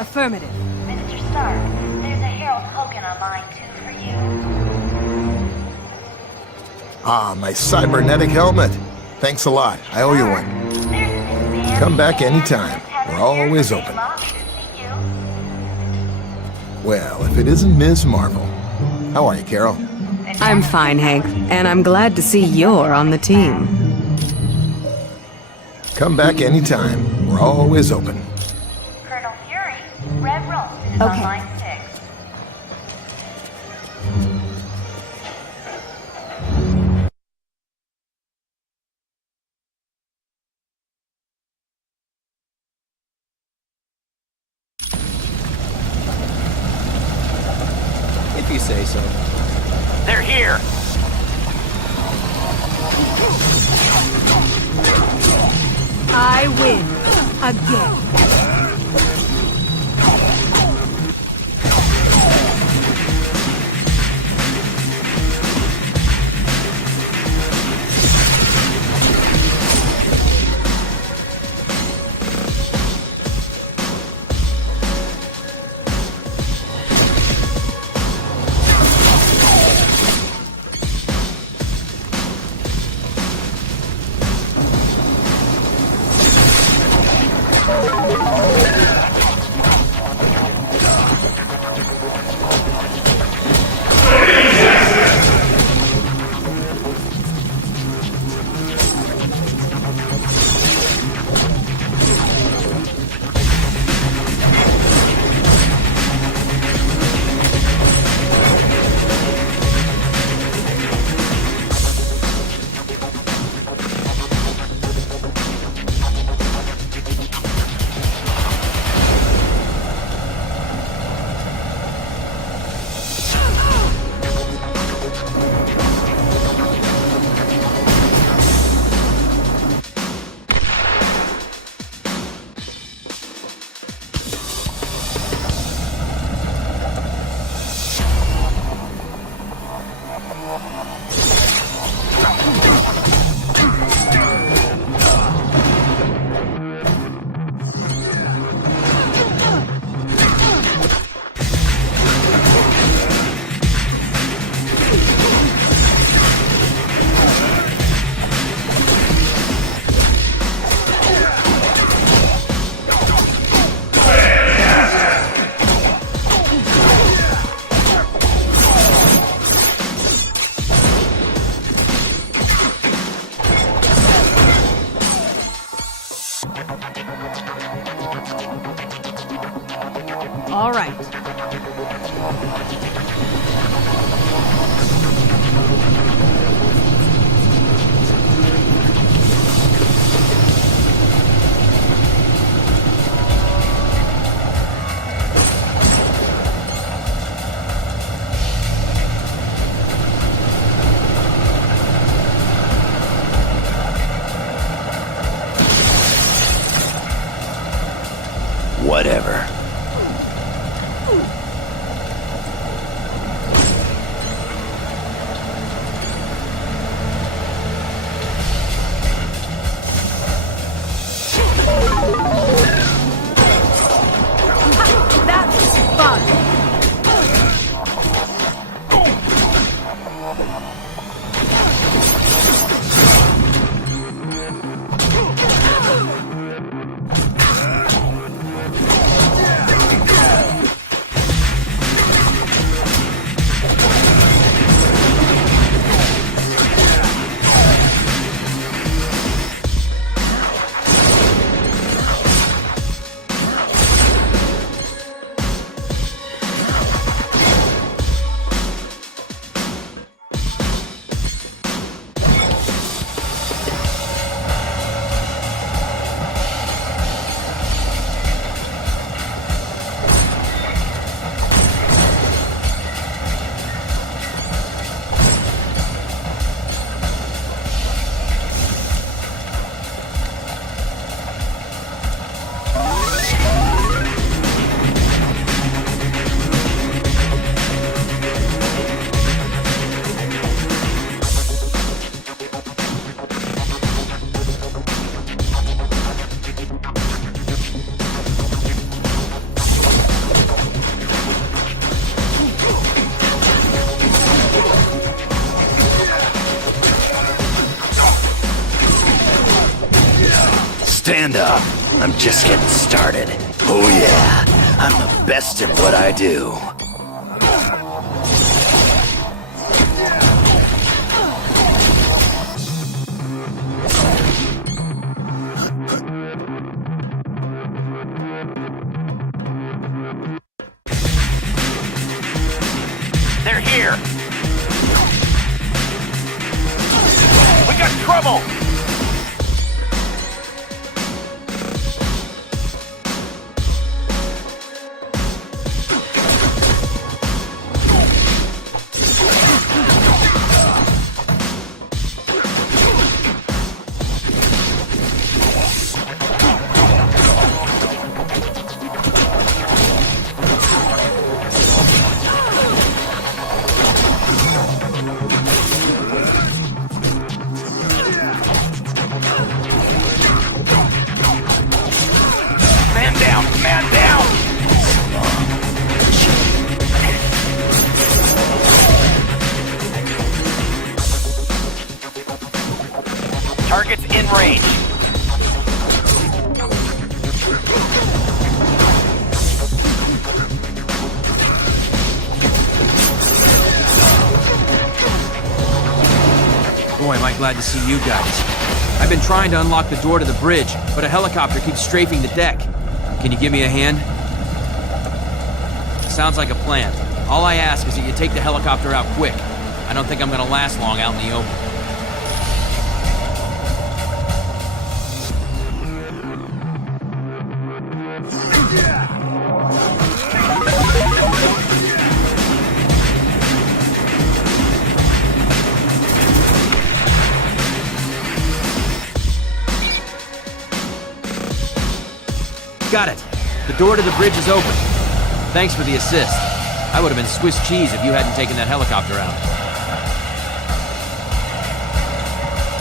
Affirmative. Mr. Stark, there's a Herald token on line 2 for you. Ah, my cybernetic helmet. Thanks a lot. I owe you one. Come back anytime. We're always open. Well, if it isn't Ms. Marvel. How are you, Carol? I'm fine, Hank, and I'm glad to see you're on the team. Come back anytime. We're always open. Colonel Fury, Red Roll is on line 6. If you say so. They're here! I win. Again. All right. Whatever. That was fun. stand up. I'm just getting started. Oh yeah, I'm the best at what I do. They're here! We got trouble! Man down! Man down! Target's in range. Boy, am I glad to see you guys. I've been trying to unlock the door to the bridge, but a helicopter keeps strafing the deck. Can you give me a hand? Sounds like a plan. All I ask is that you take the helicopter out quick. I don't think I'm gonna last long out in the open. Got it. The door to the bridge is open. Thanks for the assist. I would have been Swiss cheese if you hadn't taken that helicopter out.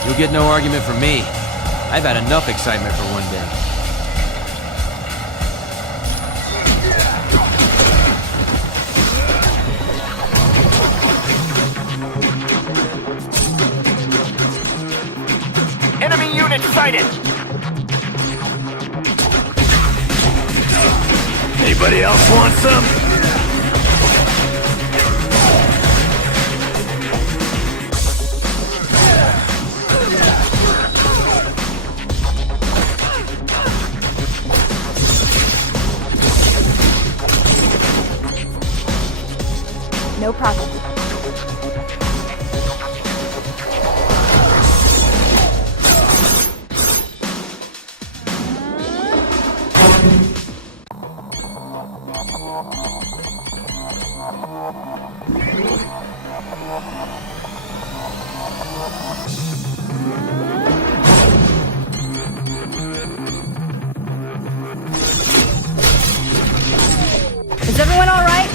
You'll get no argument from me. I've had enough excitement for one day. Enemy unit sighted! Anybody else want some? No problem. Is everyone all right?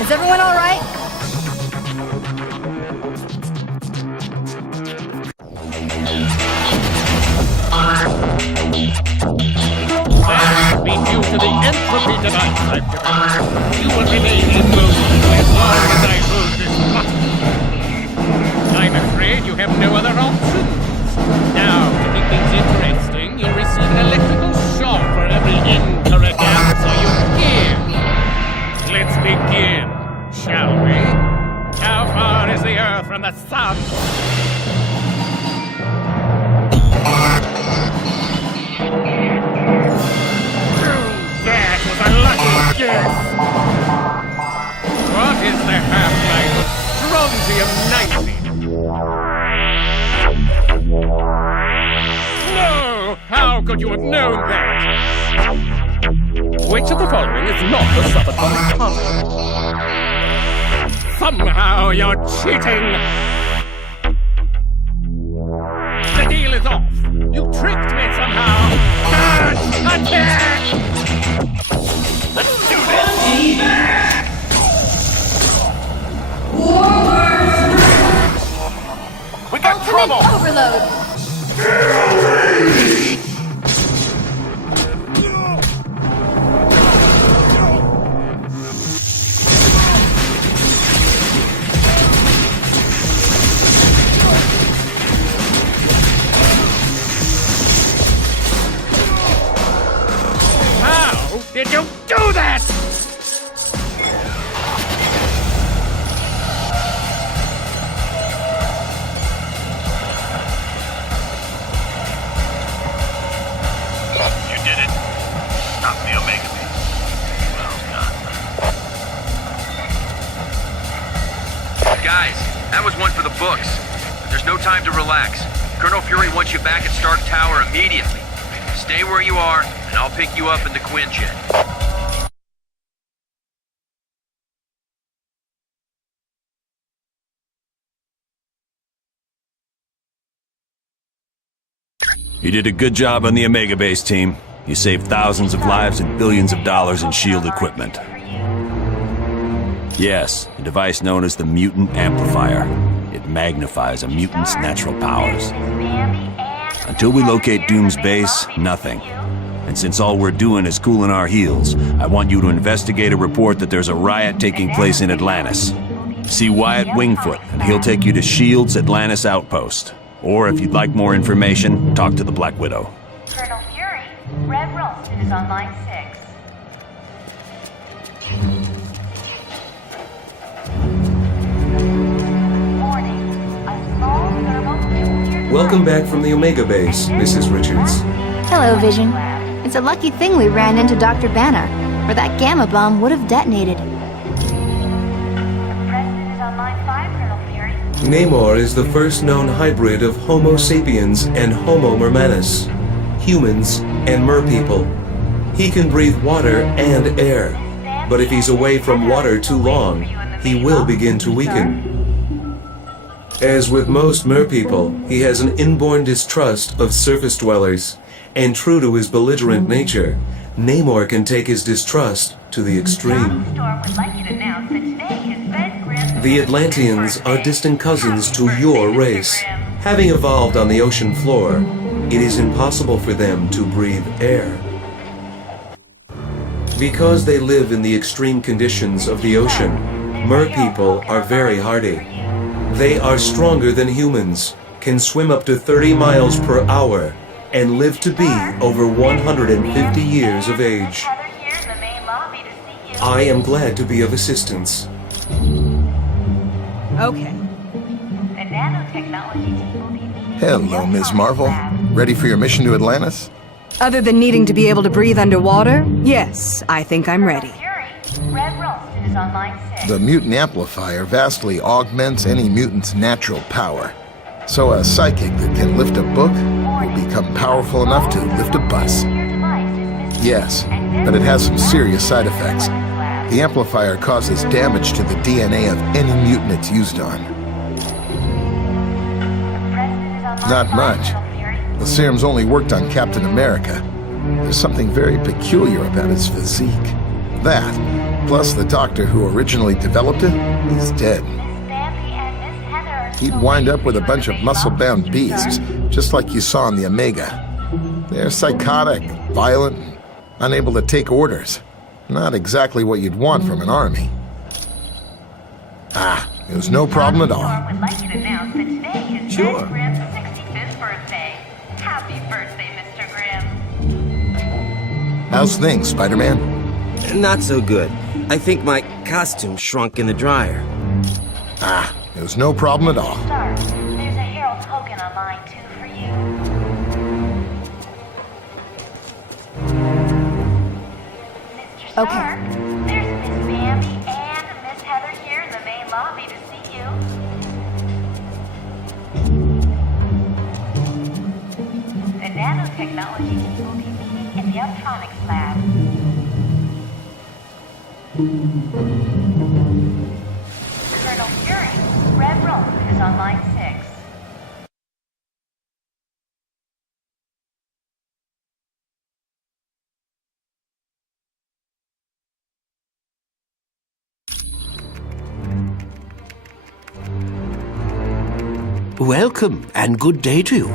Is everyone all right? That be due to the entropy device I've developed. You will remain immovable as long as I hold this button. I'm afraid you have no other options. Now, to make things interesting, you'll receive an electrical shock for every incorrect answer you give. Let's begin, shall we? How far is the Earth from the Sun? That was a lucky guess! What is the half-life of strontium-90? No! How could you have known that? Which of the following is not the subatomic particle? Somehow you're cheating! The deal is off! You tricked me somehow! Did you do that? You did it. Stop the Omega base. Well done. Guys, that was one for the books. There's no time to relax. Colonel Fury wants you back at Stark Tower immediately. Stay where you are, and I'll pick you up in the Quinjet. You did a good job on the Omega base, team. You saved thousands of lives and billions of dollars in S.H.I.E.L.D. equipment. Yes, a device known as the mutant amplifier. It magnifies a mutant's natural powers. Until we locate Doom's base, nothing. And since all we're doing is cooling our heels, I want you to investigate a report that there's a riot taking place in Atlantis. See Wyatt Wingfoot, and he'll take you to S.H.I.E.L.D.'s Atlantis outpost. Or if you'd like more information, talk to the Black Widow. Colonel Fury, Red Ralston is on line 6. Warning, a small thermonuclear... Welcome back from the Omega base, Mrs. Richards. Hello, Vision. It's a lucky thing we ran into Dr. Banner, or that gamma bomb would have detonated. President is on line 5, Colonel Fury. Namor is the first known hybrid of Homo sapiens and Homo mermanus, humans and merpeople. He can breathe water and air, but if he's away from water too long, he will begin to weaken. As with most merpeople, he has an inborn distrust of surface dwellers, and true to his belligerent nature, Namor can take his distrust to the extreme. The Atlanteans are distant cousins to your race. Having evolved on the ocean floor, it is impossible for them to breathe air. Because they live in the extreme conditions of the ocean, merpeople are very hardy. They are stronger than humans, can swim up to 30 miles per hour, and live to be over 150 years of age. I am glad to be of assistance. Okay. The nanotechnology team will be meeting... Hello, Ms. Marvel. Ready for your mission to Atlantis? Other than needing to be able to breathe underwater, yes, I think I'm ready. Fury, Red Ralston is on line 6. The mutant amplifier vastly augments any mutant's natural power. So a psychic that can lift a book will become powerful enough to lift a bus. Yes, but it has some serious side effects. The amplifier causes damage to the DNA of any mutant it's used on. Not much. The serum's only worked on Captain America. There's something very peculiar about his physique. That, plus the doctor who originally developed it, is dead. He'd wind up with a bunch of muscle-bound beasts, just like you saw in the Omega. They're psychotic, violent, unable to take orders. Not exactly what you'd want from an army. Ah, it was no problem at all. would like you to announce that today is Sure. Ed Grimm's 65th birthday. Happy birthday, Mr. Grimm. How's things, Spider-Man? Not so good. I think my costume shrunk in the dryer. Ah, it was no problem at all. Sir, there's a Harold Hogan on line 2 for you. Mr. Okay. Stark, there's Miss Bambi and Miss Heather here in the main lobby to see you. The nanotechnology team will be meeting in the electronics lab. Colonel Fury, Red Ralston is on line 6. Welcome, and good day to you.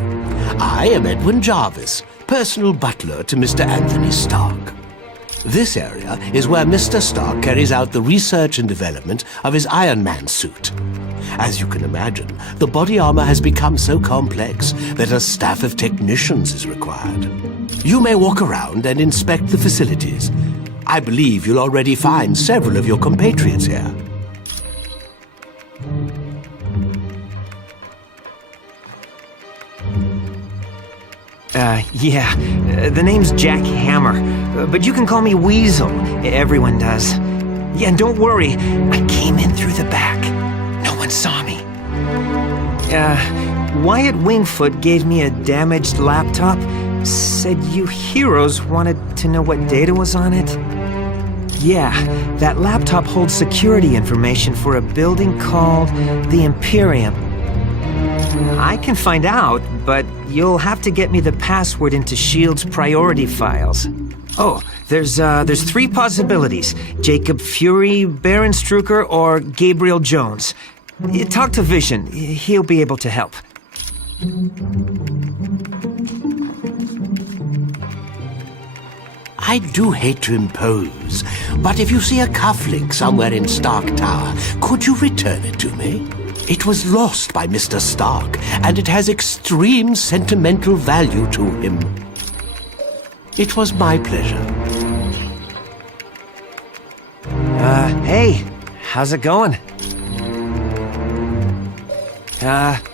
I am Edwin Jarvis, personal butler to Mr. Anthony Stark. This area is where Mr. Stark carries out the research and development of his Iron Man suit. As you can imagine, the body armor has become so complex that a staff of technicians is required. You may walk around and inspect the facilities, I believe you'll already find several of your compatriots here. The name's Jack Hammer, but you can call me Weasel. Everyone does. Yeah, and don't worry, I came in through the back. No one saw me. Wyatt Wingfoot gave me a damaged laptop. Said you heroes wanted to know what data was on it. Yeah, that laptop holds security information for a building called the Imperium. I can find out, but you'll have to get me the password into S.H.I.E.L.D.'s priority files. Oh, there's 3 possibilities. Jacob Fury, Baron Strucker, or Gabriel Jones. Talk to Vision. He'll be able to help. I do hate to impose, but if you see a cufflink somewhere in Stark Tower, could you return it to me? It was lost by Mr. Stark, and it has extreme sentimental value to him. It was my pleasure. Hey, how's it going?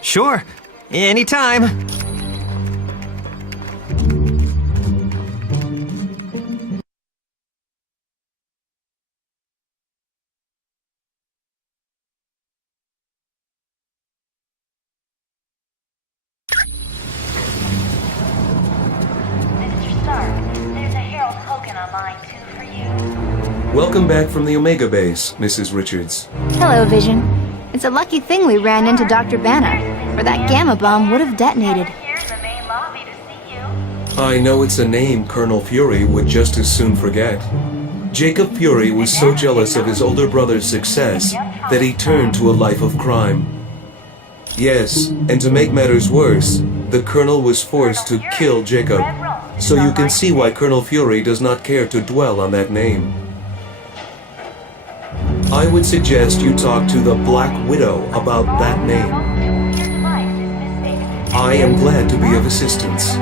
Sure. Anytime. Welcome back from the Omega base, Mrs. Richards. Hello, Vision. It's a lucky thing we ran into Dr. Banner, or that gamma bomb would have detonated. I know it's a name Colonel Fury would just as soon forget. Jacob Fury was so jealous of his older brother's success that he turned to a life of crime. Yes, and to make matters worse, the Colonel was forced to kill Jacob. So you can see why Colonel Fury does not care to dwell on that name. I would suggest you talk to the Black Widow about that name. I am glad to be of assistance.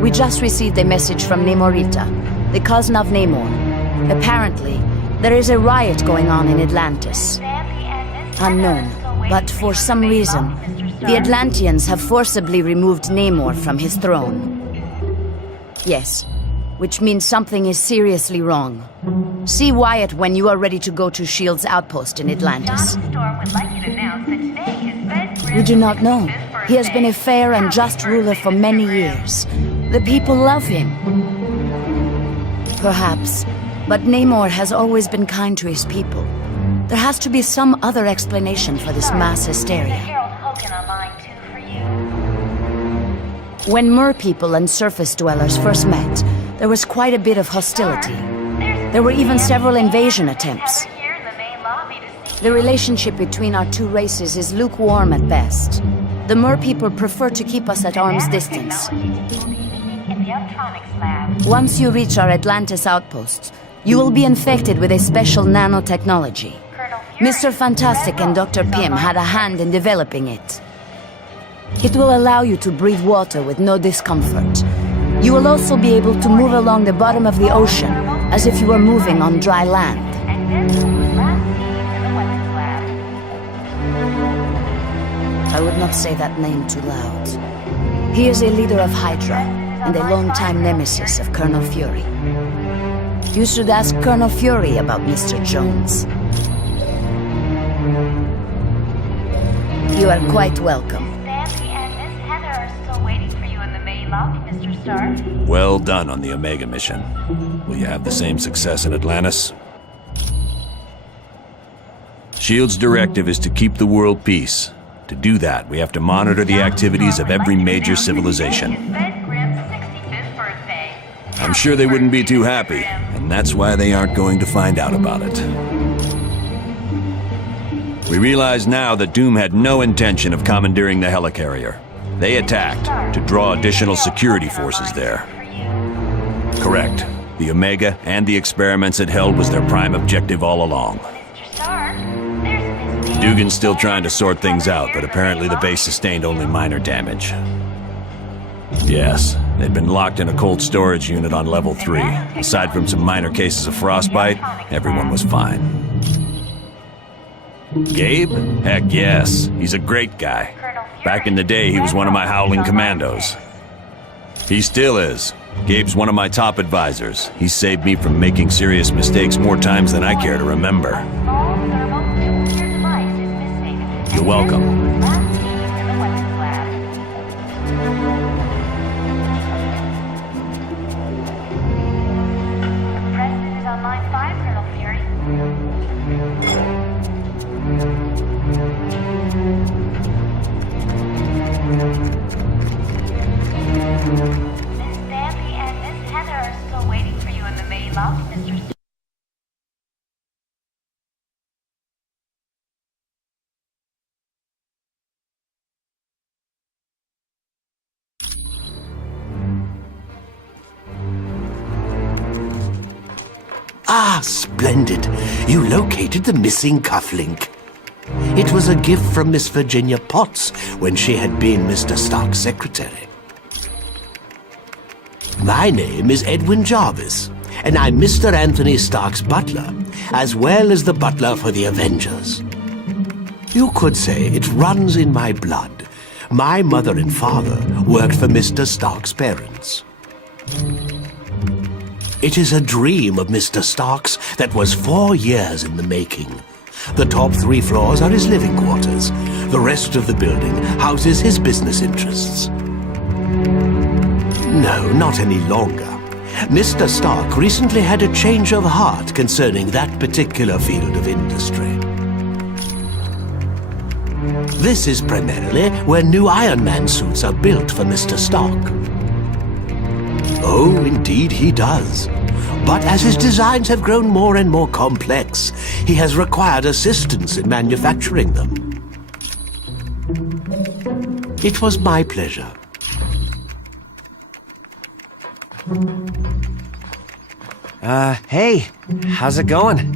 We just received a message from Namorita, the cousin of Namor. Apparently, there is a riot going on in Atlantis. Unknown, but for some reason, the Atlanteans have forcibly removed Namor from his throne. Yes, which means something is seriously wrong. See Wyatt when you are ready to go to S.H.I.E.L.D.'s outpost in Atlantis. We do not know. He has been a fair and just ruler for many years. The people love him. Perhaps, but Namor has always been kind to his people. There has to be some other explanation for this mass hysteria. When Mer people and surface dwellers first met, there was quite a bit of hostility. There were even several invasion attempts. The relationship between our two races is lukewarm at best. The Mer people prefer to keep us at arm's distance. Once you reach our Atlantis outpost, you will be infected with a special nanotechnology. Mr. Fantastic and Dr. Pym had a hand in developing it. It will allow you to breathe water with no discomfort. You will also be able to move along the bottom of the ocean as if you were moving on dry land. I would not say that name too loud. He is a leader of Hydra and a longtime nemesis of Colonel Fury. You should ask Colonel Fury about Mr. Jones. You are quite welcome. Well done on the Omega mission. Will you have the same success in Atlantis? S.H.I.E.L.D.'s directive is to keep the world peace. To do that, we have to monitor the activities of every major civilization. I'm sure they wouldn't be too happy, and that's why they aren't going to find out about it. We realize now that Doom had no intention of commandeering the helicarrier. They attacked to draw additional security forces there. Correct. The Omega and the experiments it held was their prime objective all along. Dugan's still trying to sort things out, but apparently the base sustained only minor damage. Yes, they'd been locked in a cold storage unit on level 3. Aside from some minor cases of frostbite, everyone was fine. Gabe? Heck yes, he's a great guy. Back in the day, he was one of my Howling Commandos. He still is. Gabe's one of my top advisors. He's saved me from making serious mistakes more times than I care to remember. You're welcome. President is on line 5, Colonel Fury. Miss Bambi and Miss Heather are still waiting for you in the main loft, Mr. Ah, splendid. You located the missing cufflink. It was a gift from Miss Virginia Potts when she had been Mr. Stark's secretary. My name is Edwin Jarvis, and I'm Mr. Anthony Stark's butler, as well as the butler for the Avengers. You could say it runs in my blood. My mother and father worked for Mr. Stark's parents. It is a dream of Mr. Stark's that was 4 years in the making. The top 3 floors are his living quarters. The rest of the building houses his business interests. No, not any longer. Mr. Stark recently had a change of heart concerning that particular field of industry. This is primarily where new Iron Man suits are built for Mr. Stark. Oh, indeed he does. But as his designs have grown more and more complex, he has required assistance in manufacturing them. It was my pleasure. Hey, how's it going?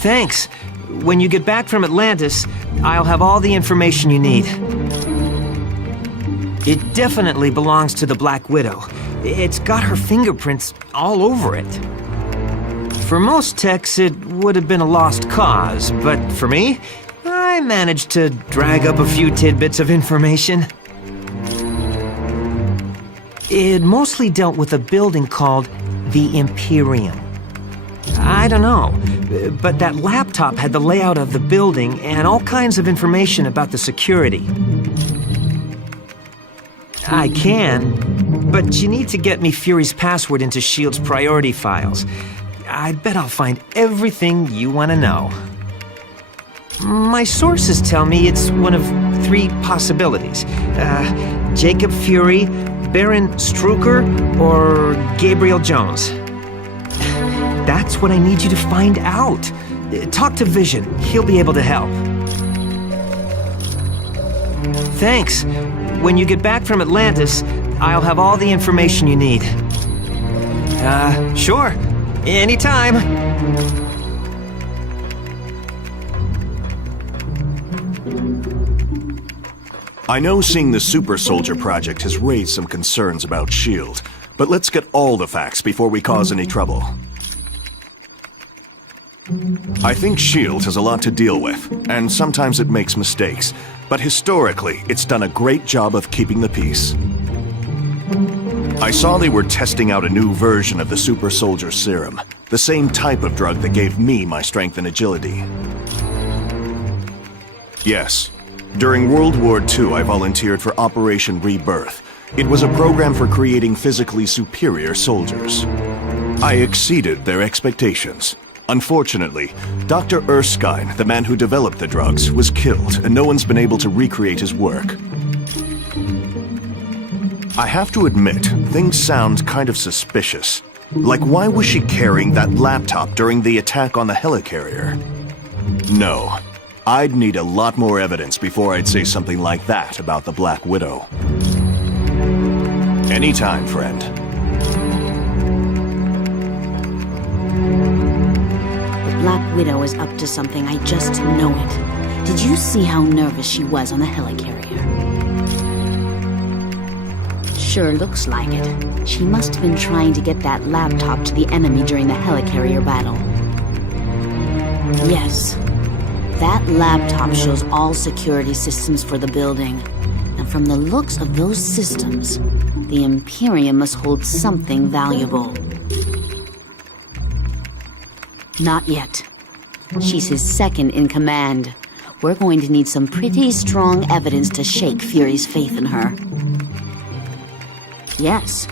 Thanks. When you get back from Atlantis, I'll have all the information you need. It definitely belongs to the Black Widow. It's got her fingerprints all over it. For most techs, it would have been a lost cause, but for me, I managed to drag up a few tidbits of information. It mostly dealt with a building called the Imperium. I don't know, but that laptop had the layout of the building and all kinds of information about the security. I can, but you need to get me Fury's password into S.H.I.E.L.D.'s priority files. I bet I'll find everything you want to know. My sources tell me it's one of 3 possibilities. Jacob Fury, Baron Strucker, or Gabriel Jones. That's what I need you to find out. Talk to Vision. He'll be able to help. Thanks. When you get back from Atlantis, I'll have all the information you need. Sure. Anytime. I know seeing the Super Soldier Project has raised some concerns about S.H.I.E.L.D., but let's get all the facts before we cause any trouble. I think S.H.I.E.L.D. has a lot to deal with, and sometimes it makes mistakes, but historically, it's done a great job of keeping the peace. I saw they were testing out a new version of the Super Soldier Serum, the same type of drug that gave me my strength and agility. Yes, during World War II, I volunteered for Operation Rebirth. It was a program for creating physically superior soldiers. I exceeded their expectations. Unfortunately, Dr. Erskine, the man who developed the drugs, was killed, and no one's been able to recreate his work. I have to admit, things sound kind of suspicious. Like, why was she carrying that laptop during the attack on the helicarrier? No. I'd need a lot more evidence before I'd say something like that about the Black Widow. Anytime, friend. The Black Widow is up to something, I just know it. Did you see how nervous she was on the helicarrier? Sure looks like it. She must have been trying to get that laptop to the enemy during the helicarrier battle. Yes. That laptop shows all security systems for the building. And from the looks of those systems, the Imperium must hold something valuable. Not yet. She's his second in command. We're going to need some pretty strong evidence to shake Fury's faith in her. Yes,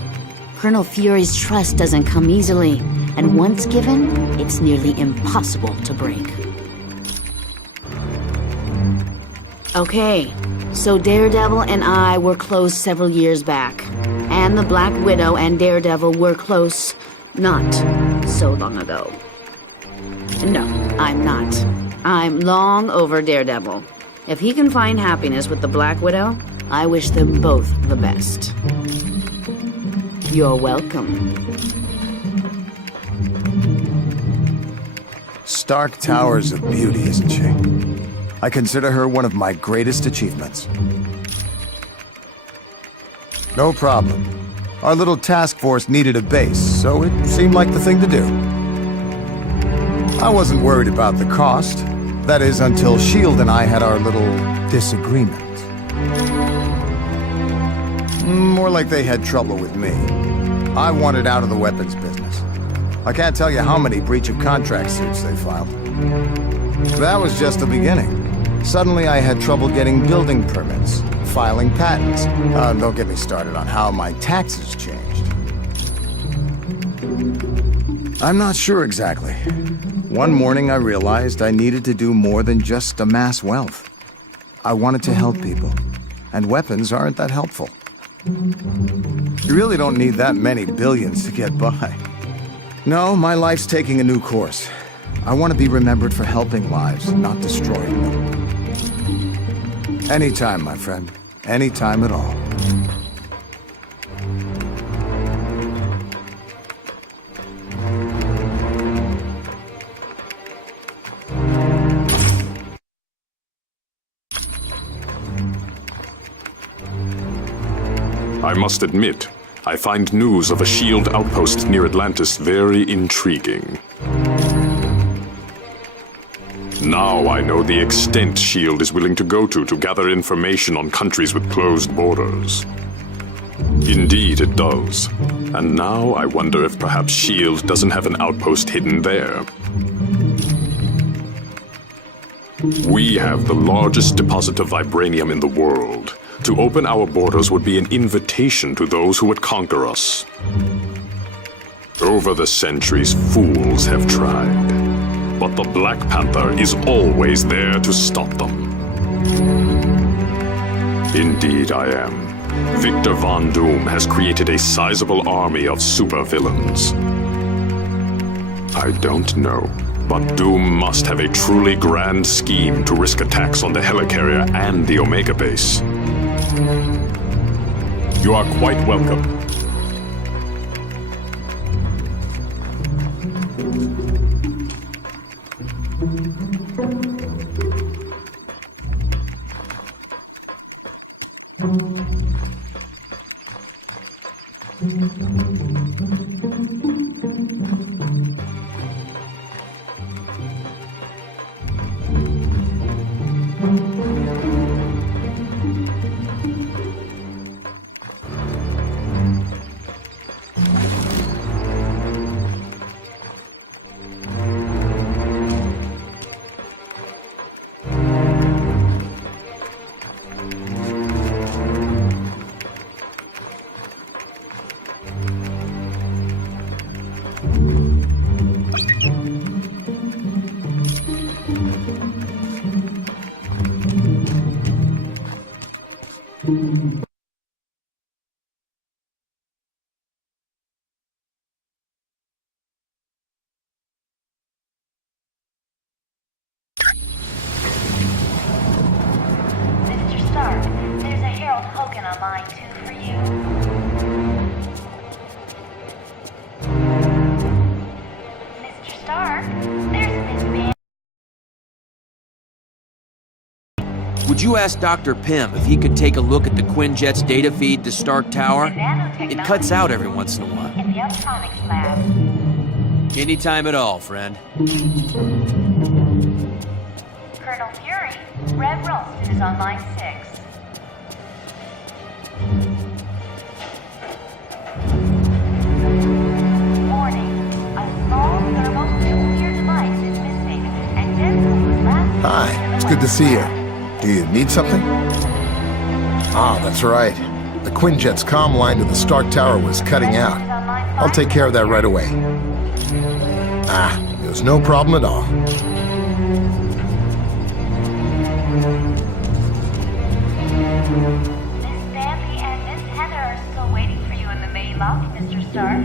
Colonel Fury's trust doesn't come easily, and once given, it's nearly impossible to break. Okay, so Daredevil and I were close several years back, and the Black Widow and Daredevil were close not so long ago. No, I'm not. I'm long over Daredevil. If he can find happiness with the Black Widow, I wish them both the best. You're welcome. Stark towers of beauty, isn't she? I consider her one of my greatest achievements. No problem. Our little task force needed a base, so it seemed like the thing to do. I wasn't worried about the cost. That is, until S.H.I.E.L.D. and I had our little disagreement. More like they had trouble with me. I wanted out of the weapons business. I can't tell you how many breach of contract suits they filed. That was just the beginning. Suddenly I had trouble getting building permits, filing patents. Don't get me started on how my taxes changed. I'm not sure exactly. One morning I realized I needed to do more than just amass wealth. I wanted to help people, and weapons aren't that helpful. You really don't need that many billions to get by. No, my life's taking a new course. I want to be remembered for helping lives, not destroying them. Anytime, my friend. Anytime at all. I must admit, I find news of a S.H.I.E.L.D. outpost near Atlantis very intriguing. Now I know the extent S.H.I.E.L.D. is willing to go to gather information on countries with closed borders. Indeed it does. And now I wonder if perhaps S.H.I.E.L.D. doesn't have an outpost hidden there. We have the largest deposit of vibranium in the world. To open our borders would be an invitation to those who would conquer us. Over the centuries, fools have tried. But the Black Panther is always there to stop them. Indeed I am. Victor Von Doom has created a sizable army of supervillains. I don't know, but Doom must have a truly grand scheme to risk attacks on the helicarrier and the Omega base. You are quite welcome. Mr. Stark, there's a Herald Hogan on line 2 for you. Mr. Stark, there's Miss Would you ask Dr. Pym if he could take a look at the Quinjet's data feed to Stark Tower? It cuts out every once in a while. In the electronics lab. Anytime at all, friend. Colonel Fury, Red Ralston is on line 6. Warning. A small thermonuclear device is missing, and Denzel was last... Hi, it's good to see you. Do you need something? Ah, that's right. The Quinjet's comm line to the Stark Tower was cutting out. I'll take care of that right away. Ah, it was no problem at all. Miss Bambi and Miss Heather are still waiting for you in the main lobby, Mr. Stark.